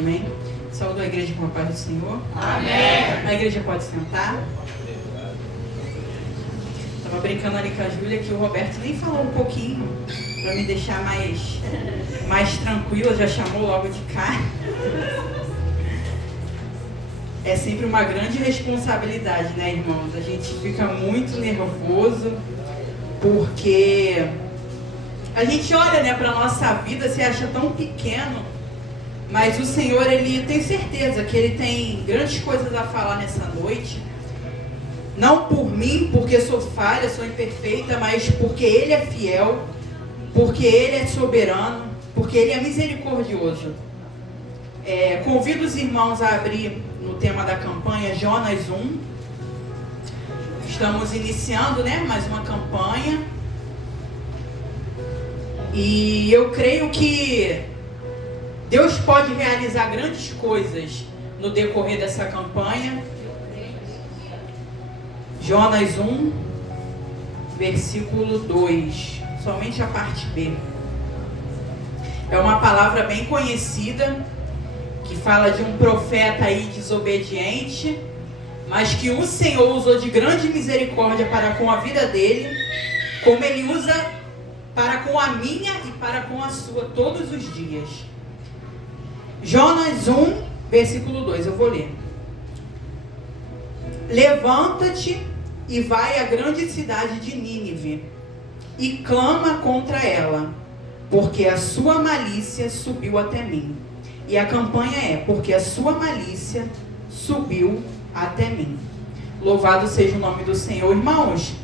Amém? Saúdo a igreja com a paz do Senhor. Amém. A igreja pode sentar. Estava brincando ali com a Júlia que o Roberto nem falou um pouquinho para me deixar mais tranquila, já chamou logo de cara. É sempre uma grande responsabilidade, né, irmãos? A gente fica muito nervoso porque a gente olha, né, para a nossa vida, se acha tão pequeno, mas o Senhor, Ele tem certeza que Ele tem grandes coisas a falar nessa noite. Não por mim, porque sou falha, sou imperfeita, mas porque Ele é fiel, porque Ele é soberano, porque Ele é misericordioso. Convido os irmãos a abrir no tema da campanha Jonas 1. Estamos iniciando, né, mais uma campanha. E eu creio que Deus pode realizar grandes coisas no decorrer dessa campanha. Jonas 1, versículo 2, somente a parte B. É uma palavra bem conhecida, que fala de um profeta aí desobediente, mas que o Senhor usou de grande misericórdia para com a vida dele, como Ele usa para com a minha e para com a sua todos os dias. Jonas 1, versículo 2, eu vou ler. Levanta-te e vai à grande cidade de Nínive e clama contra ela, porque a sua malícia subiu até mim. E a campanha é, porque a sua malícia subiu até mim. Louvado seja o nome do Senhor, irmãos.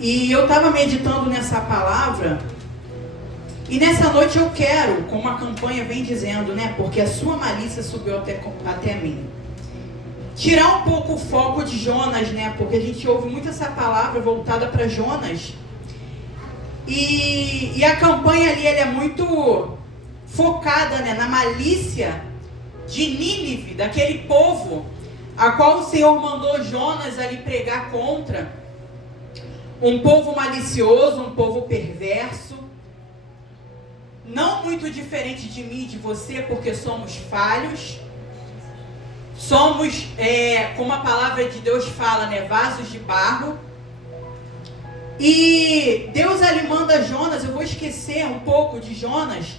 E eu estava meditando nessa palavra, e nessa noite eu quero, como a campanha vem dizendo, né, porque a sua malícia subiu até mim, tirar um pouco o foco de Jonas, né, porque a gente ouve muito essa palavra voltada para Jonas, e a campanha ali ela é muito focada, né, na malícia de Nínive, daquele povo a qual o Senhor mandou Jonas ali pregar contra. Um povo malicioso, um povo perverso, não muito diferente de mim e de você, porque somos falhos, somos, como a palavra de Deus fala, né, vasos de barro. E Deus ali manda Jonas, eu vou esquecer um pouco de Jonas,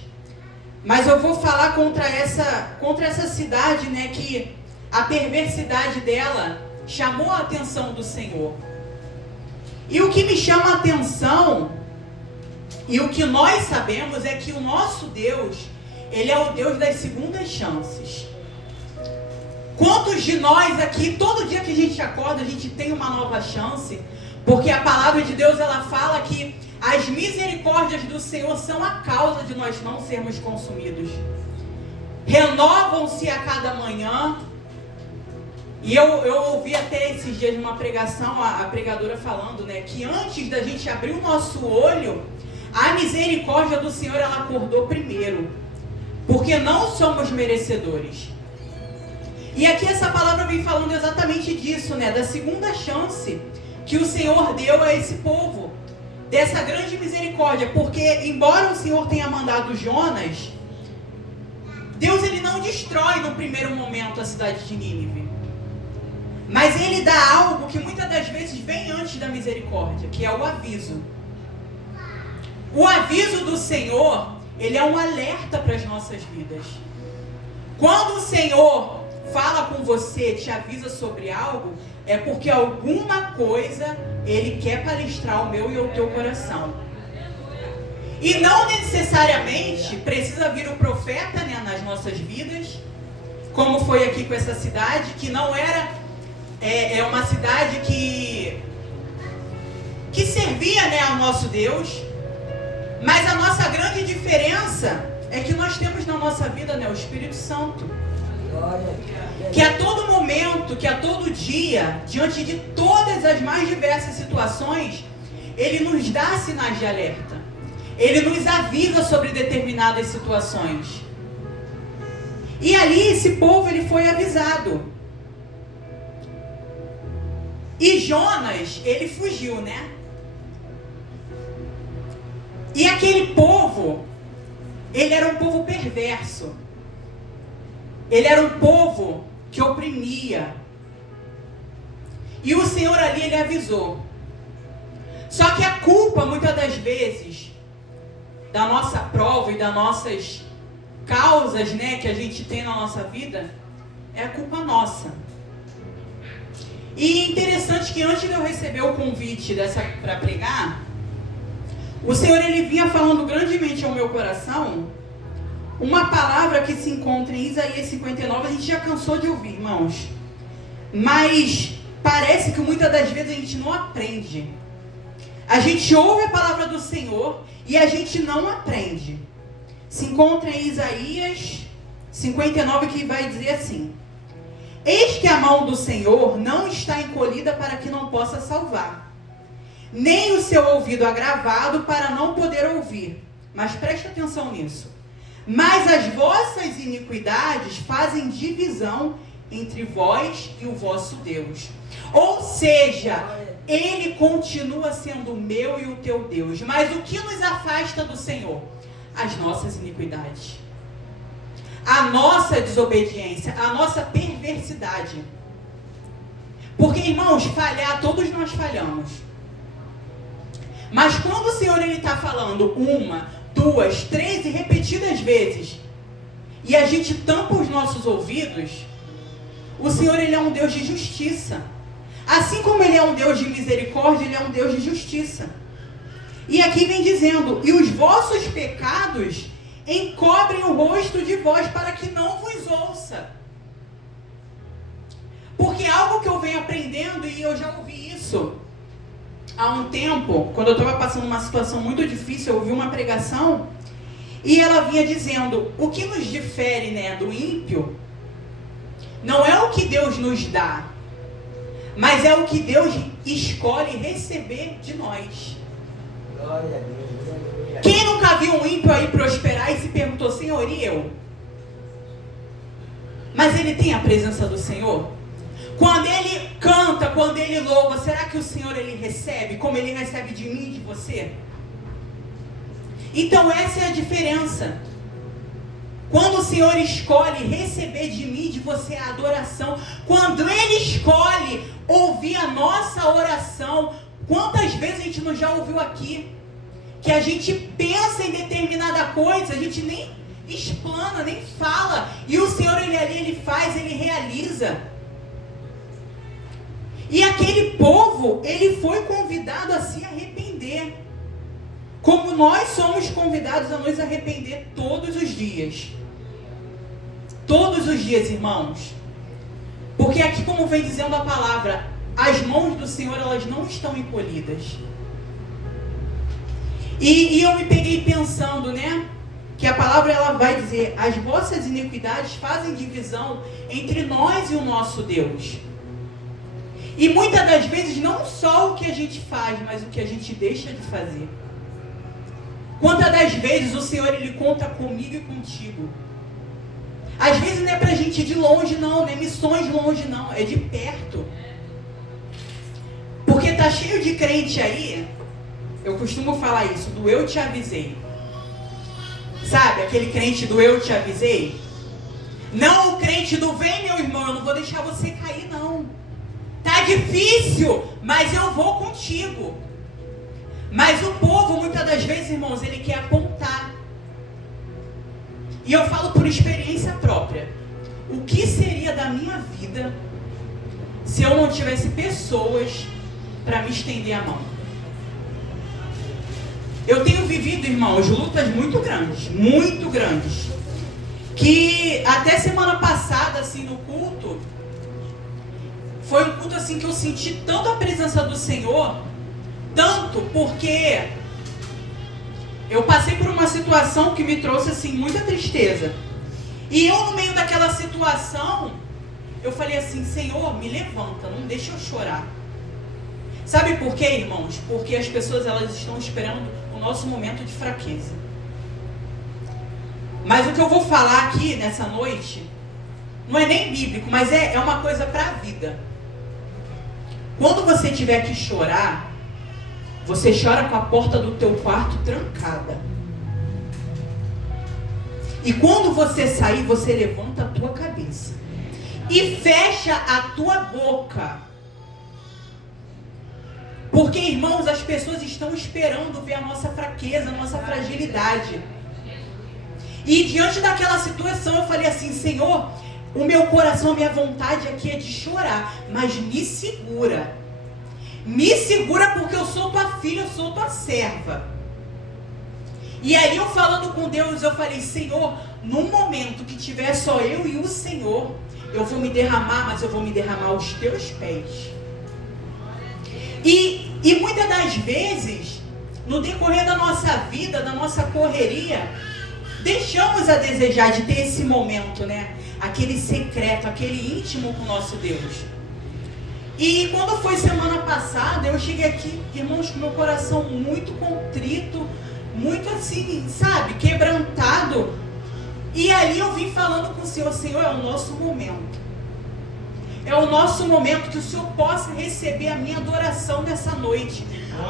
mas eu vou falar contra essa cidade, né, que a perversidade dela chamou a atenção do Senhor. E o que me chama a atenção, e o que nós sabemos, é que o nosso Deus, Ele é o Deus das segundas chances. Quantos de nós aqui, todo dia que a gente acorda, a gente tem uma nova chance? Porque a palavra de Deus, ela fala que as misericórdias do Senhor são a causa de nós não sermos consumidos. Renovam-se a cada manhã. E eu ouvi até esses dias numa pregação, a pregadora falando, né, que antes da gente abrir o nosso olho, a misericórdia do Senhor, ela acordou primeiro. Porque não somos merecedores. E aqui essa palavra vem falando exatamente disso, né, da segunda chance que o Senhor deu a esse povo. Dessa grande misericórdia, porque embora o Senhor tenha mandado Jonas, Deus ele não destrói no primeiro momento a cidade de Nínive, mas Ele dá algo que muitas das vezes vem antes da misericórdia, que é o aviso. O aviso do Senhor, ele é um alerta para as nossas vidas. Quando o Senhor fala com você, te avisa sobre algo, é porque alguma coisa Ele quer palestrar o meu e o teu coração. E não necessariamente precisa vir o profeta, né, nas nossas vidas, como foi aqui com essa cidade, que não era, uma cidade que servia, né, ao nosso Deus. Mas a nossa grande diferença é que nós temos na nossa vida, né, o Espírito Santo. Que a todo momento, que a todo dia, diante de todas as mais diversas situações, Ele nos dá sinais de alerta. Ele nos avisa sobre determinadas situações. E ali esse povo ele foi avisado. E Jonas, ele fugiu, né? E aquele povo, ele era um povo perverso. ele era um povo que oprimia. E o Senhor ali, ele avisou. Só que a culpa, muitas das vezes, da nossa prova e das nossas causas, né, que a gente tem na nossa vida, é a culpa nossa. E interessante que antes de eu receber o convite para pregar, o Senhor, ele vinha falando grandemente ao meu coração uma palavra que se encontra em Isaías 59, a gente já cansou de ouvir, irmãos. Mas parece que muitas das vezes a gente não aprende. A gente ouve a palavra do Senhor e a gente não aprende. Se encontra em Isaías 59, que vai dizer assim: eis que a mão do Senhor não está encolhida para que não possa salvar, nem o seu ouvido agravado para não poder ouvir. Mas preste atenção nisso. Mas as vossas iniquidades fazem divisão entre vós e o vosso Deus. Ou seja, ele continua sendo o meu e o teu Deus. Mas o que nos afasta do Senhor? As nossas iniquidades, a nossa desobediência, a nossa perversidade. Porque, irmãos, falhar, todos nós falhamos. Mas quando o Senhor está falando 1, 2, 3 e repetidas vezes, e a gente tampa os nossos ouvidos, o Senhor, ele é um Deus de justiça. Assim como ele é um Deus de misericórdia, ele é um Deus de justiça. E aqui vem dizendo: e os vossos pecados encobrem o rosto de vós para que não vos ouça. Porque algo que eu venho aprendendo, e eu já ouvi isso há um tempo, quando eu estava passando uma situação muito difícil, eu ouvi uma pregação, e ela vinha dizendo: o que nos difere, né, do ímpio, não é o que Deus nos dá, mas é o que Deus escolhe receber de nós. Glória a Deus. Quem nunca viu um ímpio aí prosperar e se perguntou: Senhor, e eu? Mas ele tem a presença do Senhor? Quando ele canta, quando ele louva, será que o Senhor, ele recebe como ele recebe de mim e de você? Então essa é a diferença. Quando o Senhor escolhe receber de mim e de você a adoração, quando ele escolhe ouvir a nossa oração, quantas vezes a gente não já ouviu aqui, que a gente pensa em determinada coisa, a gente nem explana, nem fala, e o Senhor, ele ali, ele faz, ele realiza. E aquele povo, ele foi convidado a se arrepender, como nós somos convidados a nos arrepender todos os dias. Todos os dias, irmãos. Porque aqui, como vem dizendo a palavra, as mãos do Senhor, elas não estão encolhidas. E eu me peguei pensando, né, que a palavra, ela vai dizer: as vossas iniquidades fazem divisão entre nós e o nosso Deus. E muitas das vezes, não só o que a gente faz, mas o que a gente deixa de fazer. Quantas das vezes o Senhor, ele conta comigo e contigo? Às vezes não é pra gente ir de longe, não, não é missões longe, não, é de perto. Porque tá cheio de crente aí, eu costumo falar isso, do eu te avisei. Sabe, aquele crente do eu te avisei? Não o crente do vem, meu irmão, eu não vou deixar você cair, não. Tá difícil, mas eu vou contigo. Mas o povo, muitas das vezes, irmãos, ele quer apontar. E eu falo por experiência própria. O que seria da minha vida se eu não tivesse pessoas para me estender a mão? Eu tenho vivido, irmãos, lutas muito grandes. Que até semana passada, assim, no culto, foi um culto assim que eu senti tanto a presença do Senhor, tanto porque eu passei por uma situação que me trouxe assim muita tristeza. E eu, no meio daquela situação, eu falei assim: Senhor, me levanta, não deixa eu chorar. Sabe por quê, irmãos? Porque as pessoas, elas estão esperando o nosso momento de fraqueza. Mas o que eu vou falar aqui nessa noite não é nem bíblico, mas é uma coisa para a vida. Quando você tiver que chorar, você chora com a porta do teu quarto trancada. E quando você sair, você levanta a tua cabeça. e fecha a tua boca. Porque, irmãos, as pessoas estão esperando ver a nossa fraqueza, a nossa fragilidade. E diante daquela situação eu falei assim: Senhor, o meu coração, a minha vontade aqui é de chorar, mas me segura. Me segura, porque eu sou tua filha, eu sou tua serva. E aí eu falando com Deus, eu falei: Senhor, num momento que tiver só eu e o Senhor, eu vou me derramar, mas eu vou me derramar aos teus pés. E muitas das vezes, no decorrer da nossa vida, da nossa correria, deixamos a desejar de ter esse momento, né? Aquele secreto, aquele íntimo com o nosso Deus. E quando foi semana passada, eu cheguei aqui, irmãos, com meu coração muito contrito, muito assim, sabe, quebrantado. E ali eu vim falando com o Senhor: Senhor, é o nosso momento. É o nosso momento que o Senhor possa receber a minha adoração nessa noite.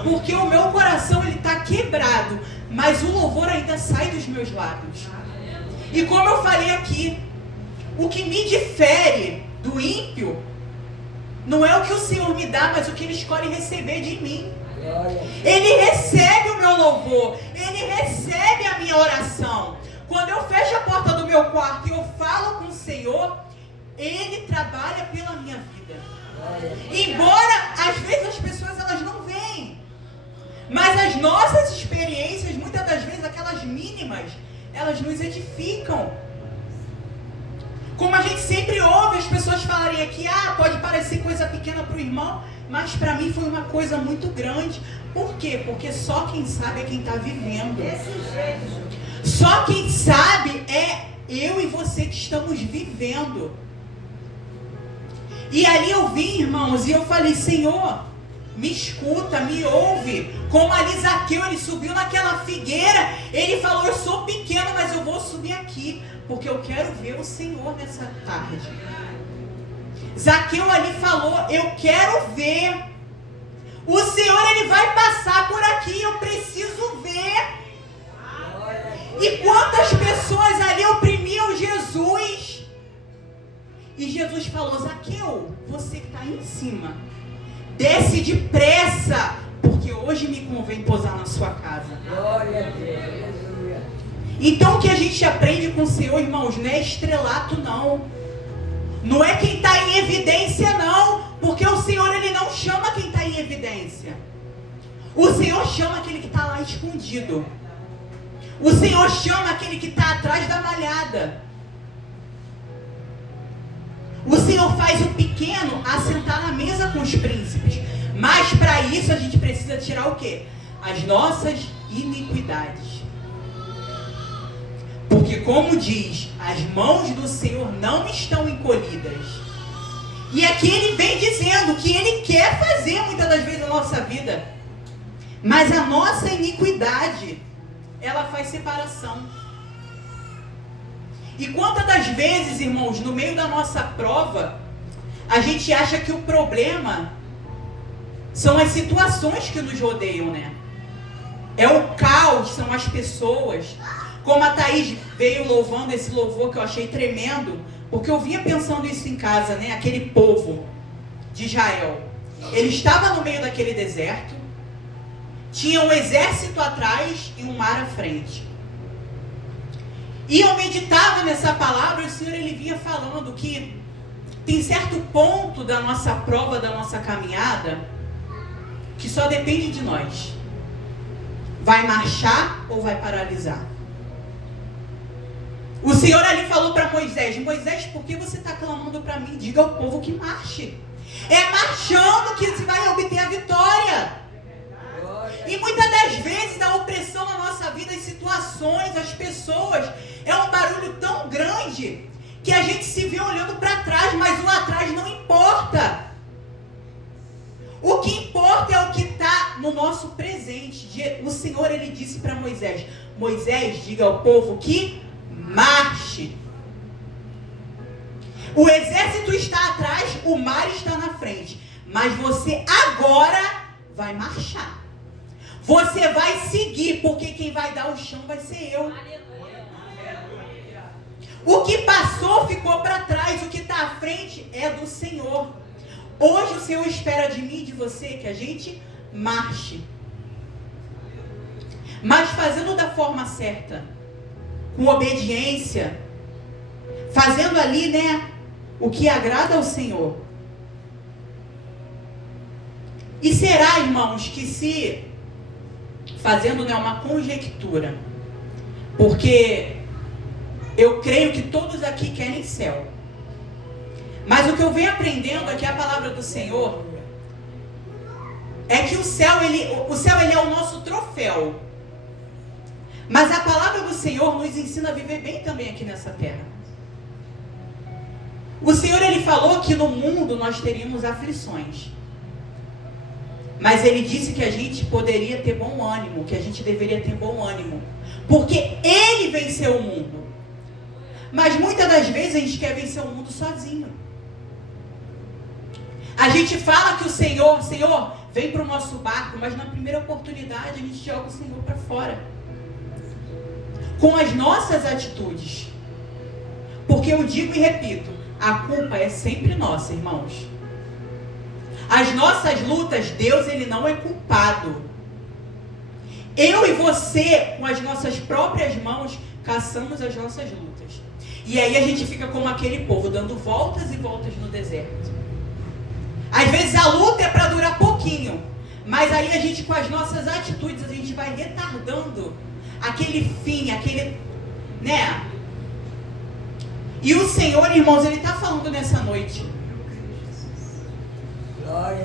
Porque o meu coração, ele está quebrado, mas o louvor ainda sai dos meus lábios. E como eu falei aqui, o que me difere do ímpio não é o que o Senhor me dá, mas o que Ele escolhe receber de mim. Ele recebe o meu louvor, Ele recebe a minha oração. Quando eu fecho a porta do meu quarto e eu falo com o Senhor, Ele trabalha pela minha vida. Embora às vezes as pessoas elas não veem, mas as nossas experiências, muitas das vezes aquelas mínimas, elas nos edificam. Como a gente sempre ouve as pessoas falarem aqui: pode parecer coisa pequena para o irmão, mas para mim foi uma coisa muito grande. Por quê? Porque só quem sabe é quem está vivendo. Só quem sabe é eu e você que estamos vivendo. E ali eu vim, irmãos, e eu falei: Senhor, me escuta, me ouve. Como ali Zaqueu, ele subiu naquela figueira, ele falou: eu sou pequeno, mas eu vou subir aqui, porque eu quero ver o Senhor nessa tarde. Zaqueu ali falou: eu quero ver. O Senhor, Ele vai passar por aqui, eu preciso ver. E quantas pessoas ali oprimiam Jesus. E Jesus falou: Zaqueu, você que está aí em cima, desce depressa, porque hoje me convém pousar na sua casa. Glória a Deus. Então o que a gente aprende com o Senhor, irmãos, não é estrelato não. Não é quem está em evidência não. Porque o Senhor, Ele não chama quem está em evidência. O Senhor chama aquele que está lá escondido. O Senhor chama aquele que está atrás da malhada. O Senhor faz o pequeno assentar na mesa com os príncipes. Mas para isso a gente precisa tirar o quê? As nossas iniquidades. Porque como diz, as mãos do Senhor não estão encolhidas. E aqui Ele vem dizendo que Ele quer fazer muitas das vezes a nossa vida. Mas a nossa iniquidade, ela faz separação. E quantas das vezes, irmãos, no meio da nossa prova, a gente acha que o problema são as situações que nos rodeiam, né? É o caos, são as pessoas. Como a Thaís veio louvando esse louvor que eu achei tremendo, porque eu vinha pensando isso em casa, né? Aquele povo de Israel. Ele estava no meio daquele deserto, tinha um exército atrás e um mar à frente. E eu meditava nessa palavra e o Senhor, Ele vinha falando que tem certo ponto da nossa prova, da nossa caminhada, que só depende de nós. Vai marchar ou vai paralisar? O Senhor ali falou para Moisés: Moisés, por que você está clamando para mim? Diga ao povo que marche. É marchando que você vai obter a vitória. E muitas das vezes a opressão na nossa vida, as situações, as pessoas, é um barulho tão grande que a gente se vê olhando para trás, mas o lá atrás não importa. O que importa é o que está no nosso presente. O Senhor, Ele disse para Moisés: Moisés, diga ao povo que marche. O exército está atrás, o mar está na frente. Mas você agora vai marchar. Você vai seguir, porque quem vai dar o chão vai ser eu. O que passou ficou para trás, o que está à frente Senhor. Hoje o Senhor espera de mim e de você que a gente marche. Mas fazendo da forma certa, com obediência, fazendo ali, né, o que agrada ao Senhor. E será, irmãos, que se, fazendo, né, uma conjectura, porque eu creio que todos aqui querem céu. Mas o que eu venho aprendendo aqui, a palavra do Senhor, é que o céu ele é o nosso troféu. Mas a palavra do Senhor nos ensina a viver bem também aqui nessa terra. O Senhor, ele falou que no mundo nós teríamos aflições. Mas ele disse que a gente poderia ter bom ânimo, que a gente deveria ter bom ânimo. Porque ele venceu o mundo. Mas muitas das vezes a gente quer vencer o mundo sozinho. A gente fala que o Senhor, vem para o nosso barco, mas na primeira oportunidade a gente joga o Senhor para fora. Com as nossas atitudes. Porque eu digo e repito, a culpa é sempre nossa, irmãos. As nossas lutas, Deus, ele não é culpado. Eu e você, com as nossas próprias mãos, caçamos as nossas lutas. E aí a gente fica como aquele povo, dando voltas e voltas no deserto. Às vezes a luta é para durar pouquinho, mas aí a gente, com as nossas atitudes, a gente vai retardando aquele fim, né? E o Senhor, irmãos, ele está falando nessa noite.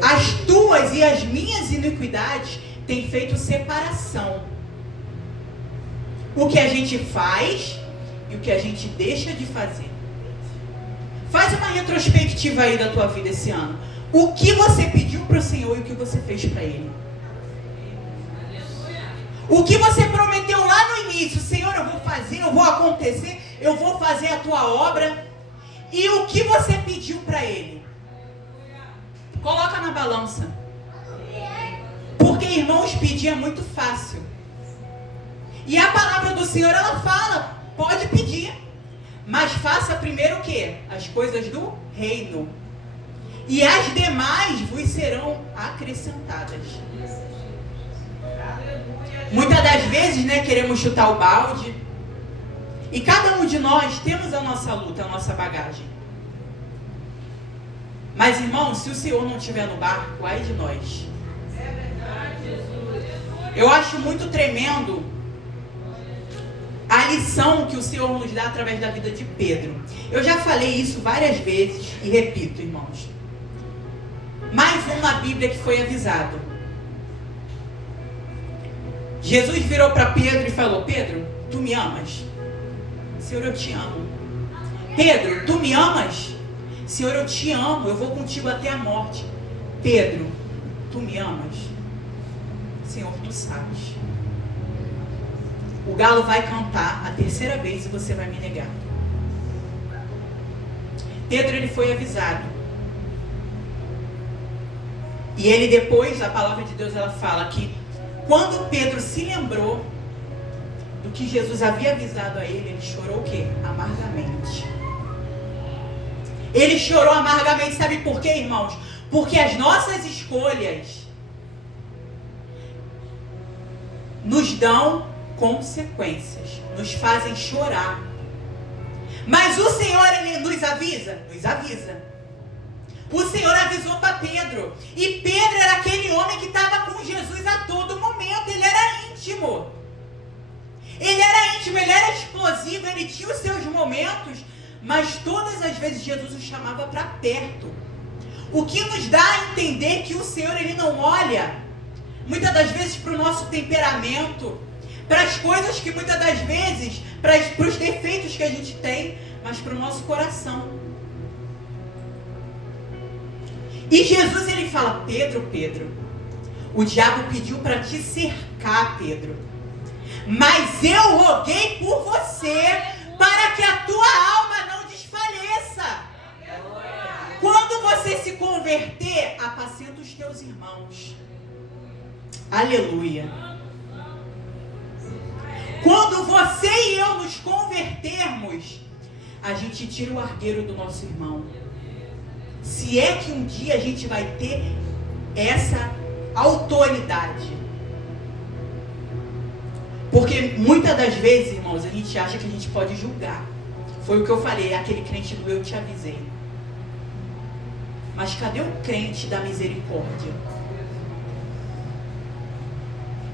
As tuas e as minhas iniquidades têm feito separação. O que a gente faz e o que a gente deixa de fazer. Faz uma retrospectiva aí da tua vida esse ano. O que você pediu para o Senhor e o que você fez para Ele. O que você prometeu lá no início, Senhor, eu vou fazer, eu vou acontecer, eu vou fazer a tua obra. E o que você pediu para Ele. Coloca na balança. Porque, irmãos, pedir é muito fácil. E a palavra do Senhor, ela fala, pode pedir. Mas faça primeiro o quê? As coisas do reino. E as demais vos serão acrescentadas. Muitas das vezes, né, queremos chutar o balde. E cada um de nós temos a nossa luta, a nossa bagagem. Mas, irmão, se o Senhor não estiver no barco, ai de nós. Eu acho muito tremendo a lição que o Senhor nos dá através da vida de Pedro. Eu já falei isso várias vezes e repito, irmãos. Mais um na Bíblia que foi avisado. Jesus virou para Pedro e falou: Pedro, tu me amas? Senhor, eu te amo. Pedro, tu me amas? Senhor, eu te amo, eu vou contigo até a morte. Pedro, tu me amas? Senhor, tu sabes. O galo vai cantar a terceira vez e você vai me negar. Pedro, ele foi avisado. E ele depois, a palavra de Deus, ela fala que quando Pedro se lembrou do que Jesus havia avisado a ele, ele chorou o quê? Amargamente. Ele chorou amargamente, sabe por quê, irmãos? Porque as nossas escolhas nos dão consequências, nos fazem chorar. Mas o Senhor, ele nos avisa? Nos avisa. O Senhor avisou para Pedro. E Pedro era aquele homem que estava com Jesus a todo momento. Ele era íntimo. Ele era explosivo, ele tinha os seus momentos. Mas todas as vezes Jesus o chamava para perto. O que nos dá a entender que o Senhor, ele não olha, muitas das vezes, para o nosso temperamento, para as coisas que muitas das vezes, para os defeitos que a gente tem, mas para o nosso coração. E Jesus, ele fala: Pedro, o diabo pediu para te cercar, Pedro. Mas eu roguei por você para que a tua alma não desfaleça. Quando você se converter, apacenta os teus irmãos. Aleluia. Quando você e eu nos convertermos, a gente tira o argueiro do nosso irmão. Se é que um dia a gente vai ter essa autoridade. Porque muitas das vezes, irmãos, a gente acha que a gente pode julgar. Foi o que eu falei, aquele crente do eu te avisei. Mas cadê o crente da misericórdia?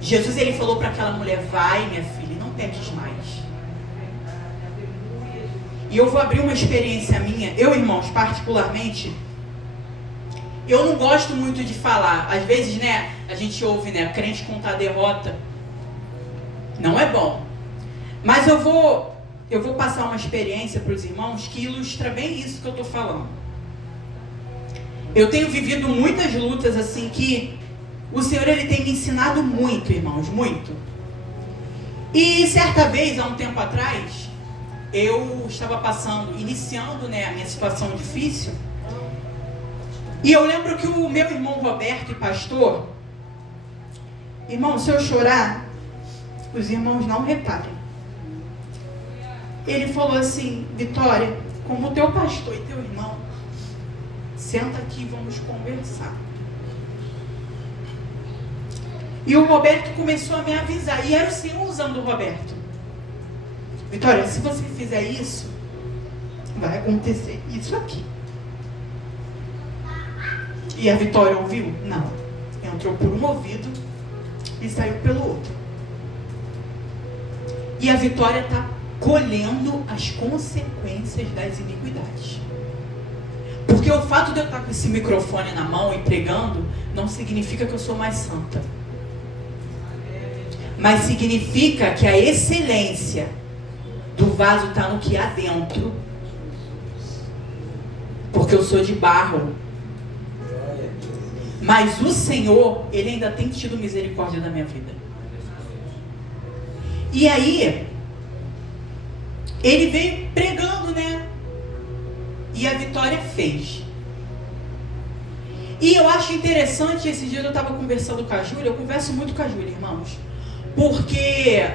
Jesus, ele falou para aquela mulher, vai minha filha, não peques mais. E eu vou abrir uma experiência minha. Eu, irmãos, particularmente, eu não gosto muito de falar. Às vezes, né, a gente ouve, né, crente contar derrota. Não é bom. Mas eu vou passar uma experiência para os irmãos que ilustra bem isso que eu estou falando. Eu tenho vivido muitas lutas assim que o Senhor, ele tem me ensinado muito, irmãos, muito. E certa vez, há um tempo atrás, eu estava iniciando, né, a minha situação difícil. E eu lembro que o meu irmão Roberto, e pastor, irmão, se eu chorar, os irmãos não reparem. Ele falou assim, Vitória, como teu pastor e teu irmão, senta aqui e vamos conversar. E o Roberto começou a me avisar, e era o Senhor usando o Roberto. Vitória, se você fizer isso, vai acontecer isso aqui. E a Vitória ouviu? Não. Entrou por um ouvido e saiu pelo outro. E a Vitória está colhendo as consequências das iniquidades. Porque o fato de eu estar com esse microfone na mão e pregando, não significa que eu sou mais santa. Mas significa que a excelência do vaso está no que há dentro. Porque eu sou de barro. Mas o Senhor, ele ainda tem tido misericórdia da minha vida. E aí, ele veio pregando, né? E a Vitória fez. E eu acho interessante, esse dia eu estava conversando com a Júlia, eu converso muito com a Júlia, irmãos. Porque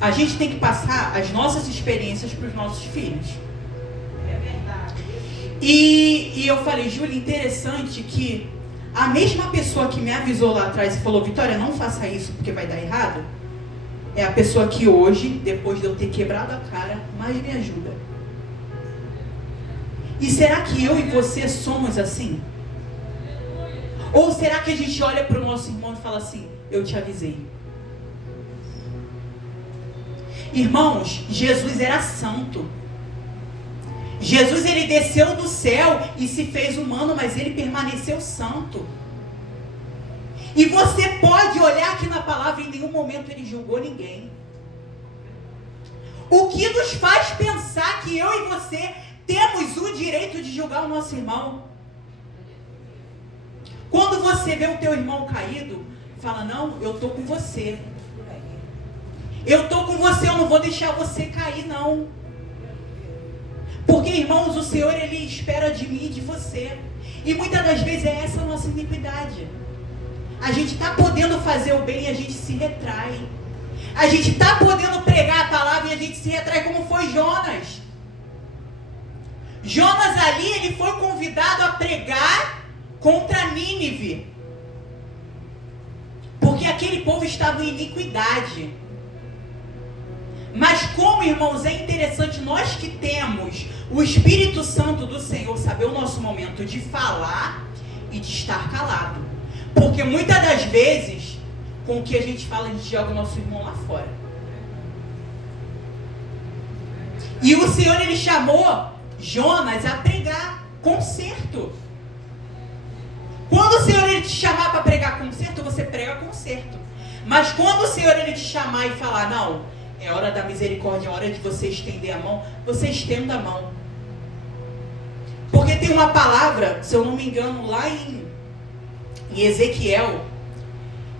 a gente tem que passar as nossas experiências para os nossos filhos. É verdade. E eu falei, Júlia, interessante que a mesma pessoa que me avisou lá atrás e falou, Vitória, não faça isso porque vai dar errado, é a pessoa que hoje, depois de eu ter quebrado a cara, mais me ajuda. E será que eu e você somos assim? Ou será que a gente olha para o nosso irmão e fala assim, eu te avisei? Irmãos, Jesus era santo. Jesus, ele desceu do céu e se fez humano, mas ele permaneceu santo. E você pode olhar aqui na palavra, em nenhum momento ele julgou ninguém. O que nos faz pensar que eu e você temos o direito de julgar o nosso irmão? Quando você vê o teu irmão caído, fala, não, eu estou com você. Eu estou com você, eu não vou deixar você cair, não. Porque, irmãos, o Senhor, ele espera de mim e de você. E muitas das vezes é essa a nossa iniquidade. A gente está podendo fazer o bem e a gente se retrai. A gente está podendo pregar a palavra e a gente se retrai, como foi Jonas. Jonas ali, ele foi convidado a pregar contra Nínive. Porque aquele povo estava em iniquidade. Mas como, irmãos, é interessante nós que temos o Espírito Santo do Senhor saber o nosso momento de falar e de estar calado. Porque muitas das vezes, com o que a gente fala, a gente joga o nosso irmão lá fora. E o Senhor, ele chamou Jonas a pregar conserto. Quando o Senhor, ele te chamar para pregar conserto, você prega conserto. Mas quando o Senhor, ele te chamar e falar, não, é hora da misericórdia, é hora de você estender a mão, você estenda a mão. Porque tem uma palavra, se eu não me engano, lá em Ezequiel,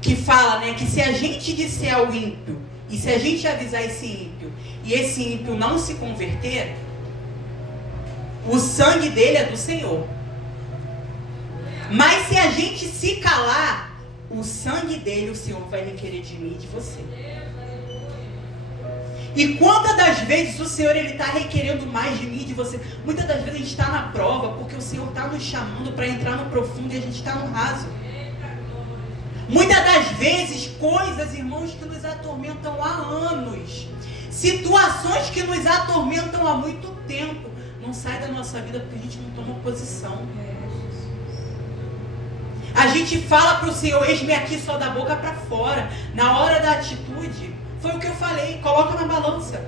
que fala, né, que se a gente disser ao ímpio, e se a gente avisar esse ímpio, e esse ímpio não se converter, o sangue dele é do Senhor. Mas se a gente se calar, o sangue dele, o Senhor vai requerer de mim e de você. E quantas das vezes o Senhor está requerendo mais de mim e de você? Muitas das vezes a gente está na prova porque o Senhor está nos chamando para entrar no profundo e a gente está no raso. Muitas das vezes coisas, irmãos, que nos atormentam há anos, situações que nos atormentam há muito tempo, não saem da nossa vida porque a gente não toma posição. A gente fala para o Senhor, eis-me aqui só da boca para fora. Na hora da atitude, foi o que eu falei, coloca na balança.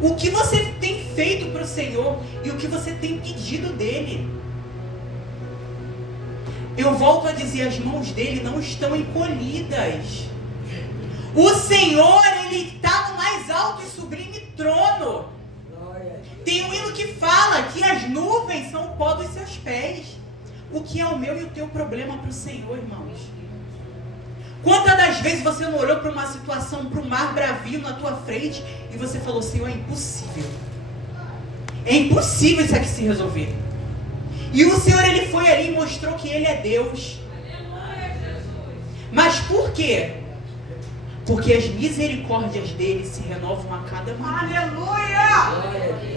O que você tem feito para o Senhor e o que você tem pedido dele. Eu volto a dizer, as mãos dele não estão encolhidas. O Senhor, ele está no mais alto e sublime trono. Tem um hino que fala que as nuvens são o pó dos seus pés. O que é o meu e o teu problema para o Senhor, irmãos? Quantas das vezes você não olhou para uma situação, para um mar bravio na tua frente e você falou, Senhor, é impossível. É impossível isso aqui se resolver. E o Senhor, ele foi ali e mostrou que ele é Deus. Mas por quê? Porque as misericórdias dele se renovam a cada manhã. Aleluia!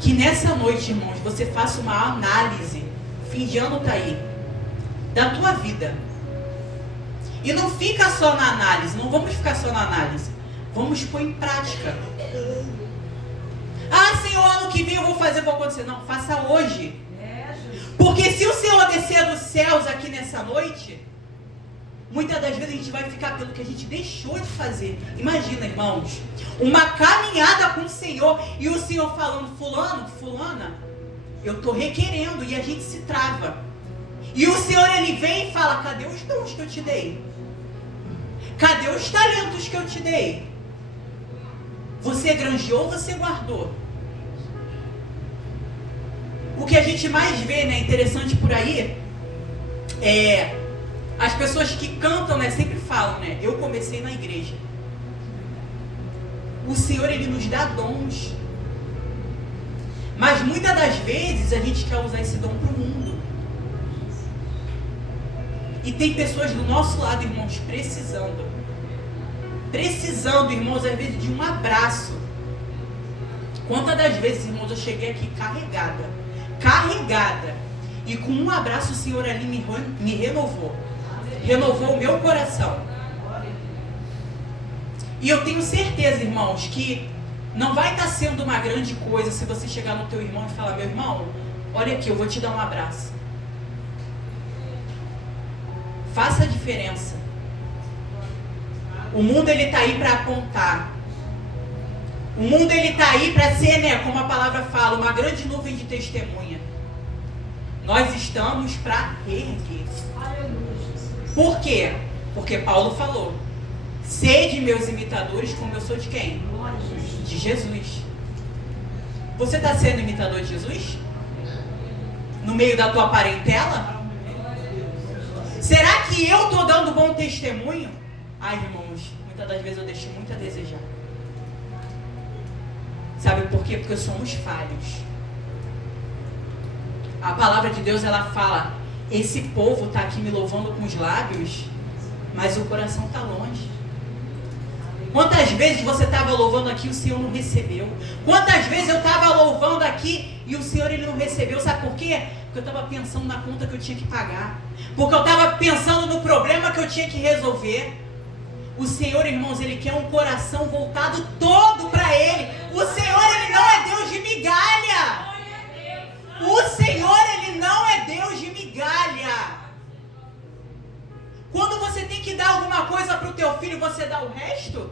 Que nessa noite, irmãos, você faça uma análise, fim de ano tá aí, da tua vida. E não fica só na análise, não vamos ficar só na análise. Vamos pôr em prática. Ah, Senhor, ano que vem eu vou fazer, vou acontecer. Não, faça hoje. Porque se o Senhor descer dos céus aqui nessa noite, muitas das vezes a gente vai ficar pelo que a gente deixou de fazer. Imagina, irmãos, uma caminhada com o Senhor e o Senhor falando, fulano, fulana, eu estou requerendo, e a gente se trava. E o Senhor, ele vem e fala, cadê os dons que eu te dei? Cadê os talentos que eu te dei? Você granjeou ou você guardou? O que a gente mais vê, né, interessante por aí, é as pessoas que cantam, né, sempre falam, né, eu comecei na igreja. O Senhor, ele nos dá dons. Mas muitas das vezes a gente quer usar esse dom para o mundo. E tem pessoas do nosso lado, irmãos, precisando, irmãos, às vezes de um abraço. Quantas das vezes, irmãos, eu cheguei aqui carregada, e com um abraço o Senhor ali me renovou o meu coração. E eu tenho certeza, irmãos, que não vai estar sendo uma grande coisa se você chegar no teu irmão e falar, meu irmão, olha aqui, eu vou te dar um abraço. Faça a diferença. O mundo, ele está aí para apontar. O mundo, ele está aí para ser, né, como a palavra fala, uma grande nuvem de testemunha. Nós estamos para erguer. Por quê? Porque Paulo falou, sede meus imitadores como eu sou de quem? De Jesus. Você está sendo imitador de Jesus? No meio da tua parentela? Será que eu estou dando bom testemunho? Ai, irmãos, muitas das vezes eu deixo muito a desejar. Sabe por quê? Porque somos falhos. A palavra de Deus, ela fala, esse povo está aqui me louvando com os lábios, mas o coração está longe. Quantas vezes você estava louvando aqui e o Senhor não recebeu? Quantas vezes eu estava louvando aqui e o Senhor, ele não recebeu? Sabe por quê? Porque eu estava pensando na conta que eu tinha que pagar. Porque eu estava pensando no problema que eu tinha que resolver. O Senhor, irmãos, ele quer um coração voltado todo para ele. O Senhor, ele não é Deus de migalha. O Senhor, ele não é Deus de migalha. Quando você tem que dar alguma coisa para o teu filho, você dá o resto?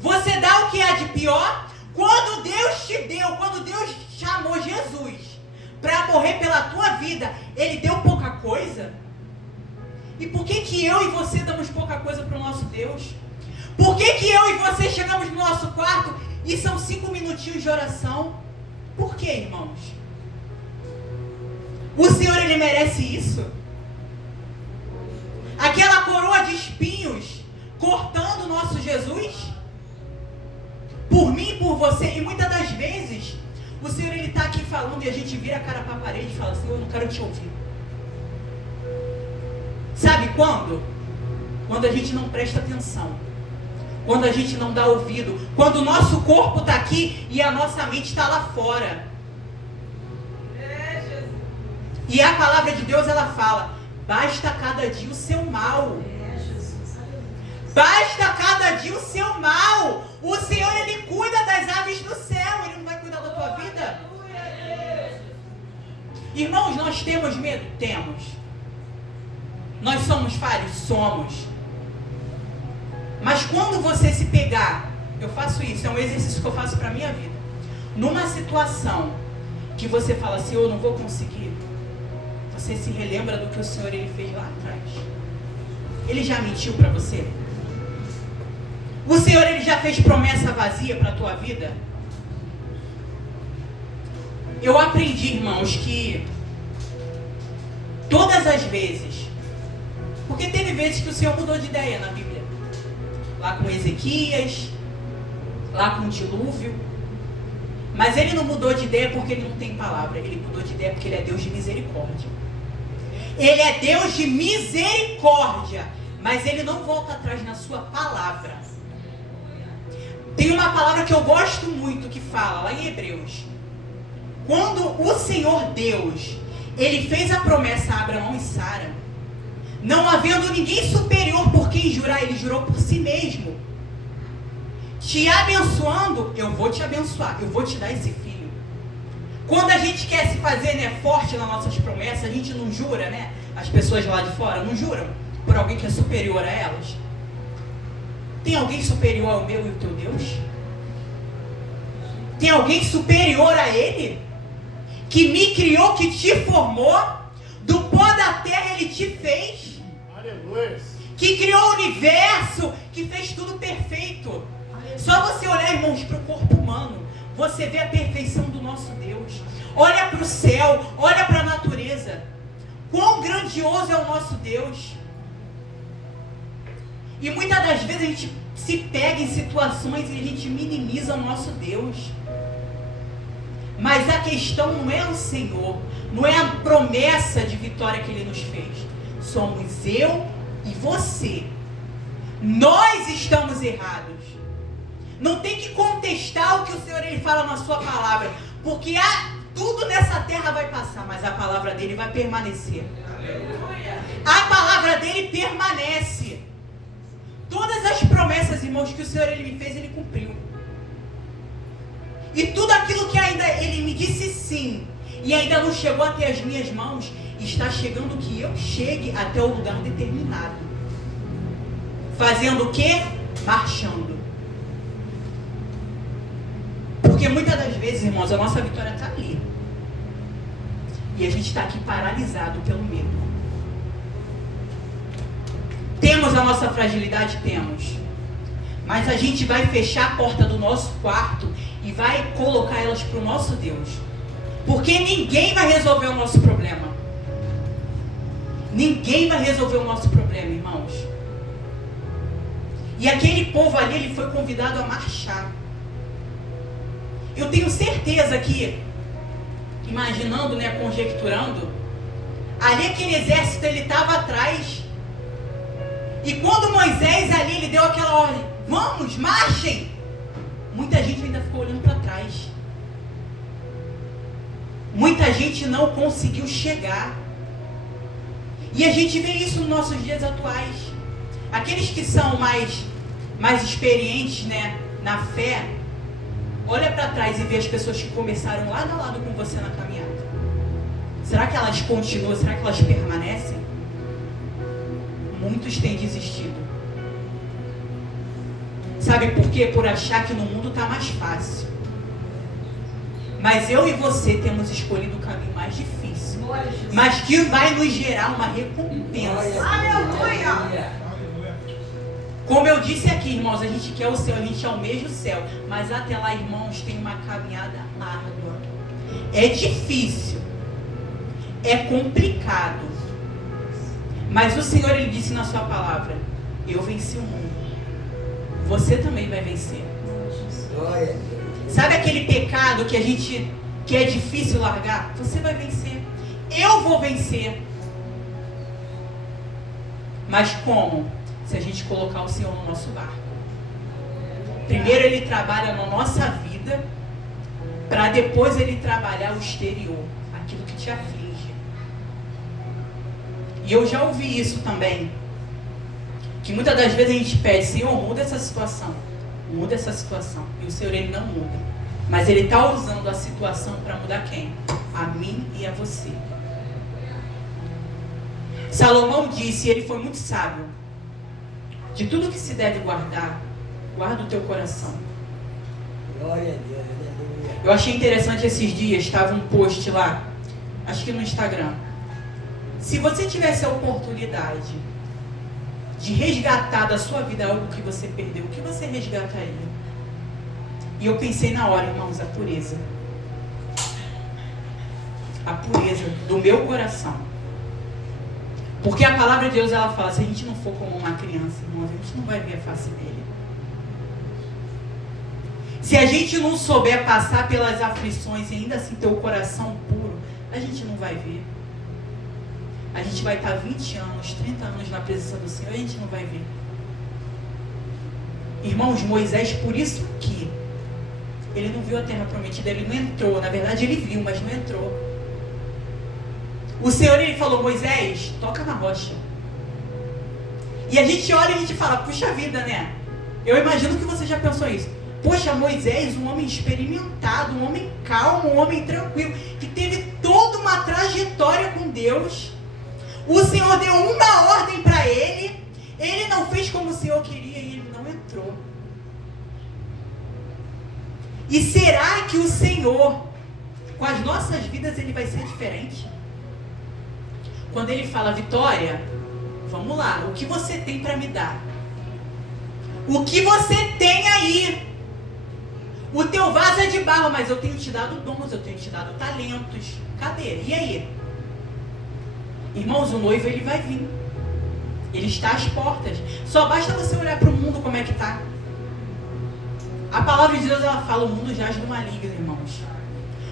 Você dá o que há de pior? Quando Deus te deu, quando Deus chamou Jesus para morrer pela tua vida, ele deu pouca coisa? E por que eu e você damos pouca coisa para o nosso Deus? Por que eu e você chegamos no nosso quarto e são 5 minutinhos de oração? Por que, irmãos? O Senhor, ele merece isso? Aquela coroa de espinhos cortando o nosso Jesus? Por mim e por você. E muitas das vezes o Senhor, ele está aqui falando e a gente vira a cara para a parede e fala, Senhor, eu não quero te ouvir. Sabe quando? Quando a gente não presta atenção. Quando a gente não dá ouvido. Quando o nosso corpo está aqui e a nossa mente está lá fora. E a palavra de Deus, ela fala: basta cada dia o seu mal. Basta cada dia o seu mal. O Senhor, Ele cuida das aves do céu. Ele não vai cuidar da tua vida? Irmãos, nós temos medo? Temos. Nós somos falhos? Somos. Mas quando você se pegar, eu faço isso, é um exercício que eu faço para a minha vida. Numa situação que você fala assim: eu não vou conseguir, você se relembra do que o Senhor, Ele fez lá atrás. Ele já mentiu para você? O Senhor, Ele já fez promessa vazia para a tua vida? Eu aprendi, irmãos, que todas as vezes, porque teve vezes que o Senhor mudou de ideia na Bíblia, lá com Ezequias, lá com o dilúvio, mas Ele não mudou de ideia porque Ele não tem palavra. Ele mudou de ideia porque Ele é Deus de misericórdia. Ele é Deus de misericórdia, mas Ele não volta atrás na sua palavra. Tem uma palavra que eu gosto muito que fala lá em Hebreus: quando o Senhor Deus, Ele fez a promessa a Abraão e Sara, não havendo ninguém superior por quem jurar, Ele jurou por si mesmo: te abençoando, eu vou te abençoar, eu vou te dar esse filho. Quando a gente quer se fazer, né, forte nas nossas promessas, a gente não jura, né? As pessoas lá de fora não juram por alguém que é superior a elas. Tem alguém superior ao meu e o teu Deus? Tem alguém superior a Ele? Que me criou, que te formou, do pó da terra Ele te fez. Aleluia. Que criou o universo, que fez tudo perfeito. Só você olhar, irmãos, para o corpo humano, você vê a perfeição do nosso Deus. Olha para o céu, olha para a natureza. Quão grandioso é o nosso Deus. E muitas das vezes a gente se pega em situações e a gente minimiza o nosso Deus. Mas a questão não é o Senhor, não é a promessa de vitória que Ele nos fez. Somos eu e você. Nós estamos errados. Não tem que contestar o que o Senhor, Ele fala na sua palavra, porque tudo nessa terra vai passar, mas a palavra dele vai permanecer. A palavra dele permanece. Todas as promessas, irmãos, que o Senhor, Ele me fez, Ele cumpriu. E tudo aquilo que ainda Ele me disse sim, e ainda não chegou até as minhas mãos, está chegando que eu chegue até o lugar determinado. Fazendo o quê? Marchando. Porque muitas das vezes, irmãos, a nossa vitória está ali. E a gente está aqui paralisado pelo medo. Temos a nossa fragilidade? Temos. Mas a gente vai fechar a porta do nosso quarto e vai colocar elas para o nosso Deus. Porque ninguém vai resolver o nosso problema. Ninguém vai resolver o nosso problema, irmãos. E aquele povo ali, ele foi convidado a marchar. Eu tenho certeza que, imaginando, né, conjecturando, ali aquele exército, ele estava atrás. E quando Moisés ali, ele deu aquela ordem: vamos, marchem. Muita gente ainda ficou olhando para trás. Muita gente não conseguiu chegar. E a gente vê isso nos nossos dias atuais. Aqueles que são mais experientes, né, na fé, olha para trás e vê as pessoas que começaram lado a lado com você na caminhada. Será que elas continuam? Será que elas permanecem? Muitos têm desistido. Sabe por quê? Por achar que no mundo está mais fácil. Mas eu e você temos escolhido o caminho mais difícil, mas que vai nos gerar uma recompensa. Aleluia! Como eu disse aqui, irmãos, a gente quer o céu, a gente almeja o céu. Mas até lá, irmãos, tem uma caminhada árdua. É difícil. É complicado. Mas o Senhor, Ele disse na sua palavra: eu venci o mundo. Você também vai vencer. Sabe aquele pecado que é difícil largar? Você vai vencer. Eu vou vencer. Mas como? Se a gente colocar o Senhor no nosso barco. Primeiro ele trabalha na nossa vida, para depois ele trabalhar o exterior, aquilo que te aflige. E eu já ouvi isso também, que muitas das vezes a gente pede: Senhor, muda essa situação, muda essa situação. E o Senhor, ele não muda. Mas ele está usando a situação para mudar quem? A mim e a você. Salomão disse, e ele foi muito sábio: de tudo que se deve guardar, guarda o teu coração. Glória a Deus, aleluia. Eu achei interessante esses dias, estava um post lá, acho que no Instagram. Se você tivesse a oportunidade de resgatar da sua vida algo que você perdeu, o que você resgataria? E eu pensei na hora, irmãos, a pureza. A pureza do meu coração. Porque a palavra de Deus, ela fala: se a gente não for como uma criança, irmãos, a gente não vai ver a face dele. Se a gente não souber passar pelas aflições e ainda assim ter o coração puro, a gente não vai ver. A gente vai estar 20 anos, 30 anos na presença do Senhor, a gente não vai ver. Irmãos, Moisés, por isso que ele não viu a terra prometida, ele não entrou. Na verdade, ele viu, mas não entrou. O Senhor, ele falou: Moisés, toca na rocha. E a gente olha e a gente fala: puxa vida, né? Eu imagino que você já pensou isso. Poxa, Moisés, um homem experimentado, um homem calmo, um homem tranquilo, que teve toda uma trajetória com Deus. O Senhor deu uma ordem para ele, ele não fez como o Senhor queria e ele não entrou. E será que o Senhor, com as nossas vidas, ele vai ser diferente? Quando ele fala: Vitória, vamos lá, o que você tem para me dar? O que você tem aí? O teu vaso é de barro, mas eu tenho te dado dons, eu tenho te dado talentos. Cadê? E aí? Irmãos, o noivo, ele vai vir. Ele está às portas. Só basta você olhar para o mundo como é que está. A palavra de Deus, ela fala: o mundo jaz no maligno, irmãos.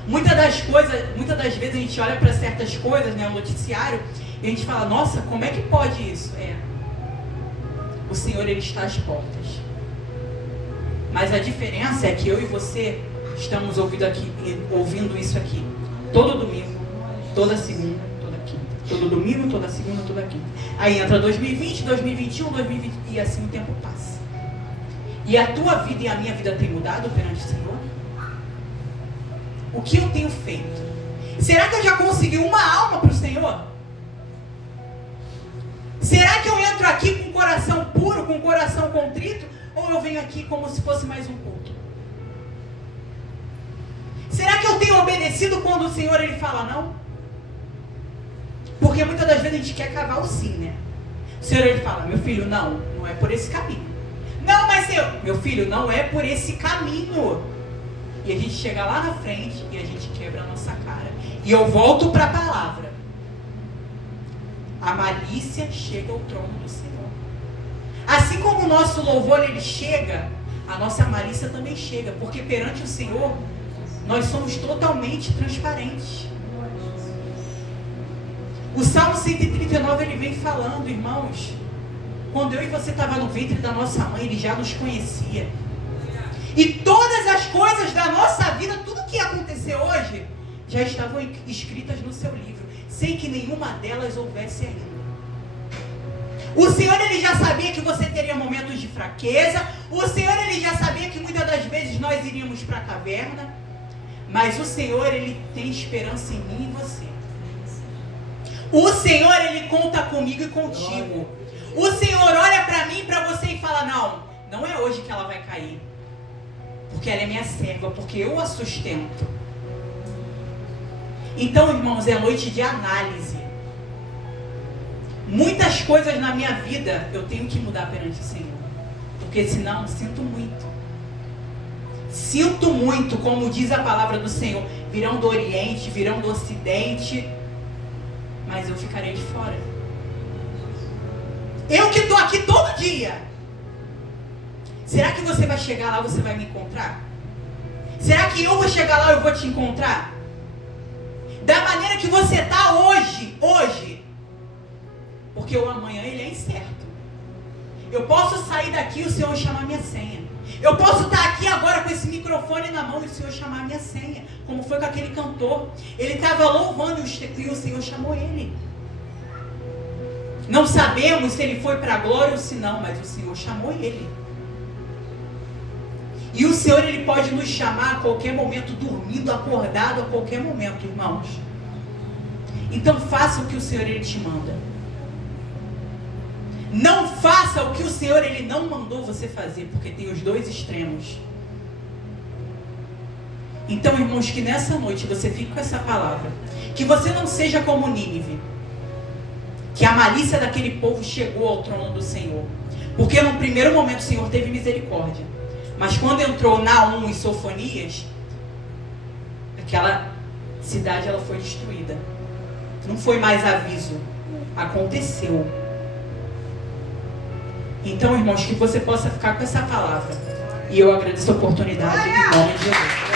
Muitas das vezes a gente olha para certas coisas, né, no noticiário, e a gente fala: nossa, como é que pode isso? O Senhor, ele está às portas. Mas a diferença é que eu e você estamos ouvindo isso aqui todo domingo, toda segunda, toda quinta. Todo domingo, toda segunda, toda quinta. Aí entra 2020, 2021, 2020, e assim o tempo passa. E a tua vida e a minha vida tem mudado perante o Senhor? O que eu tenho feito? Será que eu já consegui uma alma para o Senhor? Será que eu entro aqui com o coração puro, com o coração contrito? Ou eu venho aqui como se fosse mais um culto? Será que eu tenho obedecido quando o Senhor, ele fala não? Porque muitas das vezes a gente quer cavar o sim, né? O Senhor, ele fala: meu filho, não é por esse caminho. Não, mas meu filho, não é por esse caminho. E a gente chega lá na frente e a gente quebra a nossa cara. E eu volto para a palavra. A malícia chega ao trono do Senhor. Assim como o nosso louvor, ele chega, a nossa malícia também chega. Porque perante o Senhor, nós somos totalmente transparentes. O Salmo 139, ele vem falando, irmãos, quando eu e você estavam no ventre da nossa mãe, ele já nos conhecia. E todas as coisas da nossa vida, tudo que aconteceu hoje, já estavam escritas no seu livro, sem que nenhuma delas houvesse ainda. O Senhor, ele já sabia que você teria momentos de fraqueza. O Senhor, ele já sabia que muitas das vezes nós iríamos para a caverna. Mas o Senhor, ele tem esperança em mim e você. O Senhor, ele conta comigo e contigo. O Senhor olha para mim e para você e fala: não é hoje que ela vai cair. Porque ela é minha serva, porque eu a sustento. Então, irmãos, é noite de análise. Muitas coisas na minha vida eu tenho que mudar perante o Senhor. Porque senão, sinto muito. Sinto muito, como diz a palavra do Senhor. Virão do Oriente, virão do Ocidente, mas eu ficarei de fora. Eu que estou aqui todo dia. Será que você vai chegar lá, você vai me encontrar? Será que eu vou chegar lá e eu vou te encontrar? Da maneira que você está hoje. Porque o amanhã, ele é incerto. Eu posso sair daqui e o Senhor chamar minha senha. Eu posso estar aqui agora com esse microfone na mão e o Senhor chamar minha senha. Como foi com aquele cantor. Ele estava louvando e o Senhor chamou ele. Não sabemos se ele foi para a glória ou se não, mas o Senhor chamou ele. E o Senhor, ele pode nos chamar a qualquer momento, dormindo, acordado, a qualquer momento, irmãos. Então faça o que o Senhor, ele te manda. Não faça o que o Senhor, ele não mandou você fazer, porque tem os dois extremos. Então, irmãos, que nessa noite você fique com essa palavra. Que você não seja como Nínive. Que a malícia daquele povo chegou ao trono do Senhor. Porque no primeiro momento o Senhor teve misericórdia. Mas quando entrou Naum e Sofonias, aquela cidade ela foi destruída. Não foi mais aviso. Aconteceu. Então, irmãos, que você possa ficar com essa palavra. E eu agradeço a oportunidade em nome de Jesus.